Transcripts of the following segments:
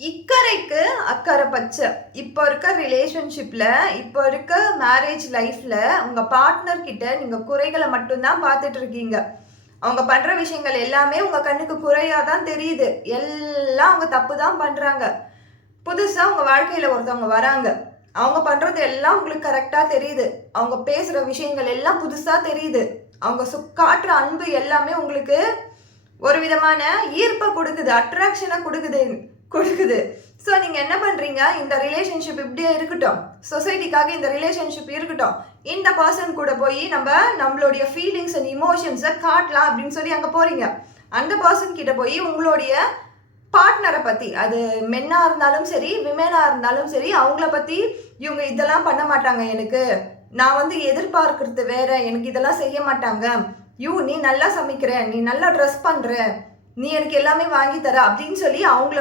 இக்கரைக்கு அக்கறை பச்சை. இப்போ இருக்க ரிலேஷன்ஷிப்பில், இப்போ இருக்க மேரேஜ் லைஃப்பில் உங்கள் பார்ட்னர் கிட்ட நீங்கள் குறைகளை மட்டும்தான் பார்த்துட்டு இருக்கீங்க. அவங்க பண்ணுற விஷயங்கள் எல்லாமே உங்கள் கண்ணுக்கு குறையாக தான் தெரியுது. எல்லாம் அவங்க தப்பு தான் பண்ணுறாங்க. புதுசாக உங்கள் வாழ்க்கையில் ஒருத்தவங்க வராங்க. அவங்க பண்ணுறது எல்லாம் உங்களுக்கு கரெக்டாக தெரியுது. அவங்க பேசுகிற விஷயங்கள் எல்லாம் புதுசாக தெரியுது. அவங்க காட்டுற அன்பு எல்லாமே உங்களுக்கு ஒரு விதமான ஈர்ப்பை கொடுக்குது, அட்ராக்ஷனை கொடுக்குது. ஸோ நீங்கள் என்ன பண்ணுறீங்க, இந்த ரிலேஷன்ஷிப் இப்படியே இருக்கட்டும், சொசைட்டிக்காக இந்த ரிலேஷன்ஷிப் இருக்கட்டும், இந்த பர்சன் கூட போய் நம்மளுடைய ஃபீலிங்ஸ் அண்ட் இமோஷன்ஸை காட்டலாம் அப்படின்னு சொல்லி அங்கே போகிறீங்க. அந்த பர்சன் கிட்ட போய் உங்களுடைய பார்ட்னரை பற்றி, அது மென்னாக இருந்தாலும் சரி விமனாக இருந்தாலும் சரி, அவங்கள பற்றி இவங்க இதெல்லாம் பண்ண மாட்டாங்க, எனக்கு நான் எதிர்பார்க்கறது வேற, எனக்கு இதெல்லாம் செய்ய மாட்டாங்க, நீ நல்லா சமைக்கிற, நீ நல்லா ட்ரெஸ் பண்ணுற, நீ எனக்கு எல்லாமே வாங்கி தர அப்படின்னு சொல்லி அவங்கள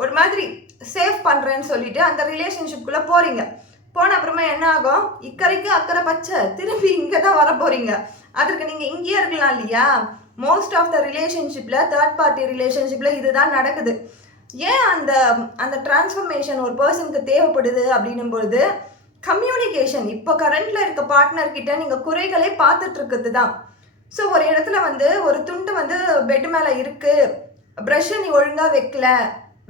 ஒரு மாதிரி சேவ் பண்ணுறேன்னு சொல்லிட்டு அந்த ரிலேஷன்ஷிப்குள்ளே போகிறீங்க. போன அப்புறமா என்ன ஆகும், இக்கரைக்கு அக்கறை பச்சை, திரும்பி இங்கே தான் வர போகிறீங்க. அதற்கு நீங்கள் இங்கேயே இருக்கலாம் இல்லையா? மோஸ்ட் ஆஃப் த ரிலேஷன்ஷிப்பில், தேர்ட் பார்ட்டி ரிலேஷன்ஷிப்பில் இதுதான் நடக்குது. ஏன் அந்த அந்த டிரான்ஸ்ஃபர்மேஷன் ஒரு பர்சனுக்கு தேவைப்படுது அப்படின்னும் பொழுது, கம்யூனிகேஷன். இப்போ கரண்டில் இருக்க பார்ட்னர்கிட்ட நீங்கள் குறைகளை பார்த்துட்டு இருக்கிறது தான். ஸோ ஒரு இடத்துல ஒரு துண்டு பெட் மேலே இருக்குது, ப்ரஷ்ஷை நீ ஒழுங்காக வைக்கல,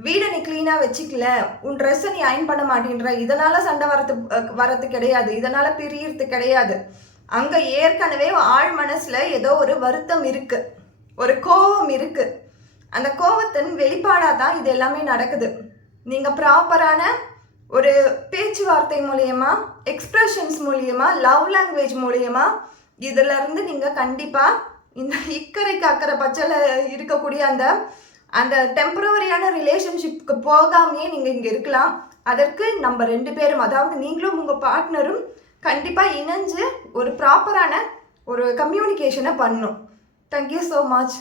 வீடை நீ க்ளீனாக வச்சுக்கல, உன் ட்ரெஸ்ஸை நீ அயன் பண்ண மாட்டேன்ற, இதனால் சண்டை வரது கிடையாது, இதனால் பிரியறது கிடையாது. அங்கே ஏற்கனவே ஆழ் மனசில் ஏதோ ஒரு வருத்தம் இருக்குது, ஒரு கோபம் இருக்குது. அந்த கோபத்தின் வெளிப்பாடாக தான் இது எல்லாமே நடக்குது. நீங்கள் ப்ராப்பரான ஒரு பேச்சுவார்த்தை மூலியமா, எக்ஸ்ப்ரெஷன்ஸ் மூலியமா, லவ் லாங்குவேஜ் மூலியமா இதிலிருந்து நீங்கள் கண்டிப்பாக இந்த இக்கரைக்கு அக்கறை பச்சையில் இருக்கக்கூடிய அந்த டெம்பரவரியான ரிலேஷன்ஷிப்க்கு போகாமையே நீங்கள் இங்கே இருக்கலாம். அதற்கு நம்ம 2 பேரும், அதாவது நீங்களும் உங்கள் பார்ட்னரும் கண்டிப்பாக இணைஞ்சு ஒரு ப்ராப்பரான ஒரு கம்யூனிகேஷனை பண்ணணும். Thank you so much.